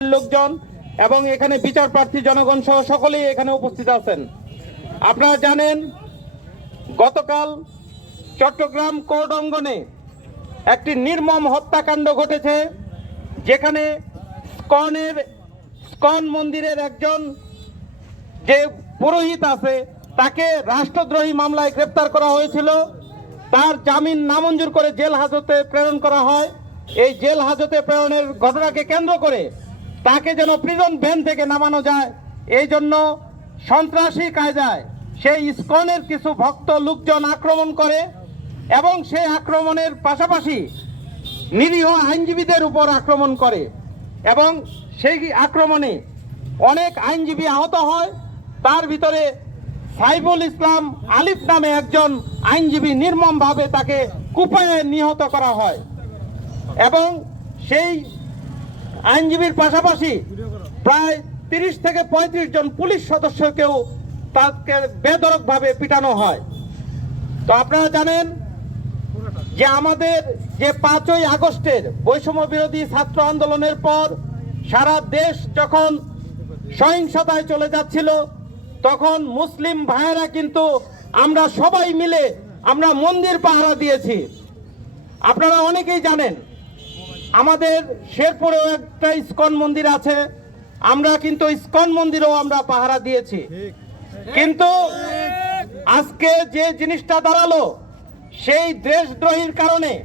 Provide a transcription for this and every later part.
লোকজন এবং এখানে বিচার প্রার্থী জনগণ সহ সকলেই এখানে উপস্থিত আছেন। আপনারা জানেন, গতকাল চট্টগ্রাম কোর্ট অঙ্গনে একটি নির্মম হত্যাকাণ্ড ঘটেছে, যেখানে স্কনের, স্কন মন্দিরের একজন যে পুরোহিত আছে, তাকে রাষ্ট্রদ্রোহী মামলায় গ্রেপ্তার করা হয়েছিল। তার জামিন নামঞ্জুর করে জেল হাজতে প্রেরণ করা হয়। এই জেল হাজতে প্রেরণের ঘটনাকে কেন্দ্র করে তাকে যেন প্রিজন ভ্যান থেকে নামানো যায় এই জন্য সন্ত্রাসী কায়দায় সেই ইস্কনের কিছু ভক্ত লোকজন আক্রমণ করে এবং সেই আক্রমণের পাশাপাশি নিরীহ আইনজীবীদের উপর আক্রমণ করে এবং সেই আক্রমণে অনেক আইনজীবী আহত হয়। তার ভিতরে সাইফুল ইসলাম আলিফ নামে একজন আইনজীবী নির্মমভাবে তাকে কুপায়ে নিহত করা হয় এবং সেই আইনজীবীর পাশাপাশি প্রায় তিরিশ থেকে পঁয়ত্রিশ জন পুলিশ সদস্যকেও তাকে বেদরকভাবে পিটানো হয়। তো আপনারা জানেন যে আমাদের যে পাঁচই আগস্টের বৈষম্য বিরোধী ছাত্র আন্দোলনের পর সারা দেশ যখন সহিংসতায় চলে যাচ্ছিল, তখন মুসলিম ভাইয়েরা কিন্তু আমরা সবাই মিলে আমরা মন্দির পাহারা দিয়েছি। আপনারা অনেকেই জানেন আমাদের শেরপুরেও একটা ইস্কন মন্দির আছে। আমরা কিন্তু ইস্কন মন্দিরেও আমরা পাহারা দিয়েছি। কিন্তু আজকে যে জিনিসটা দাঁড়াল, সেই দেশদ্রোহীর কারণে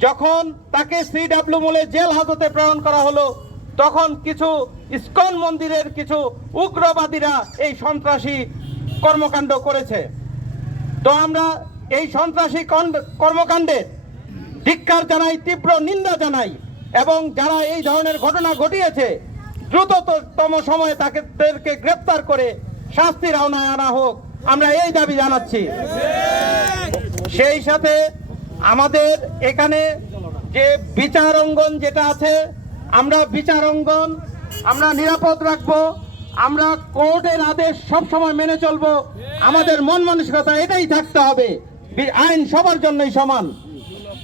যখন তাকে সিডাব্লিউ মূলে জেল হাজতে প্রেরণ করা হলো, তখন কিছু ইস্কন মন্দিরের কিছু উগ্রবাদীরা এই সন্ত্রাসী কর্মকাণ্ড করেছে। তো আমরা এই সন্ত্রাসী কণ্ড- কর্মকাণ্ডের ধিক্কার জানাই, তীব্র নিন্দা জানাই এবং যারা এই ধরনের ঘটনা ঘটিয়েছে, দ্রুততম সময়ে তাদেরকে গ্রেপ্তার করে শাস্তির আওনায় আনা হোক, আমরা এই দাবি জানাচ্ছি। সেই সাথে আমাদের এখানে যে বিচার অঙ্গন যেটা আছে, আমরা বিচার অঙ্গন, আমরা নিরাপদ রাখব, আমরা কোর্টের আদেশ সব সময় মেনে চলবো। আমাদের মন মানসিকতা এটাই থাকতে হবে। আইন সবার জন্যই সমান।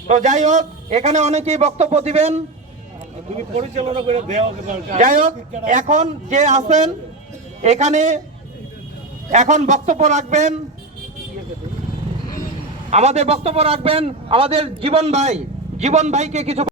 তো যাই হোক, এখানে অনেকেই বক্তব্য দিবেন। যাই হোক, এখন যে আছেন, এখানে এখন বক্তব্য রাখবেন। আমাদের বক্তব্য রাখবেন আমাদের জীবন ভাই। জীবন ভাইকে কিছু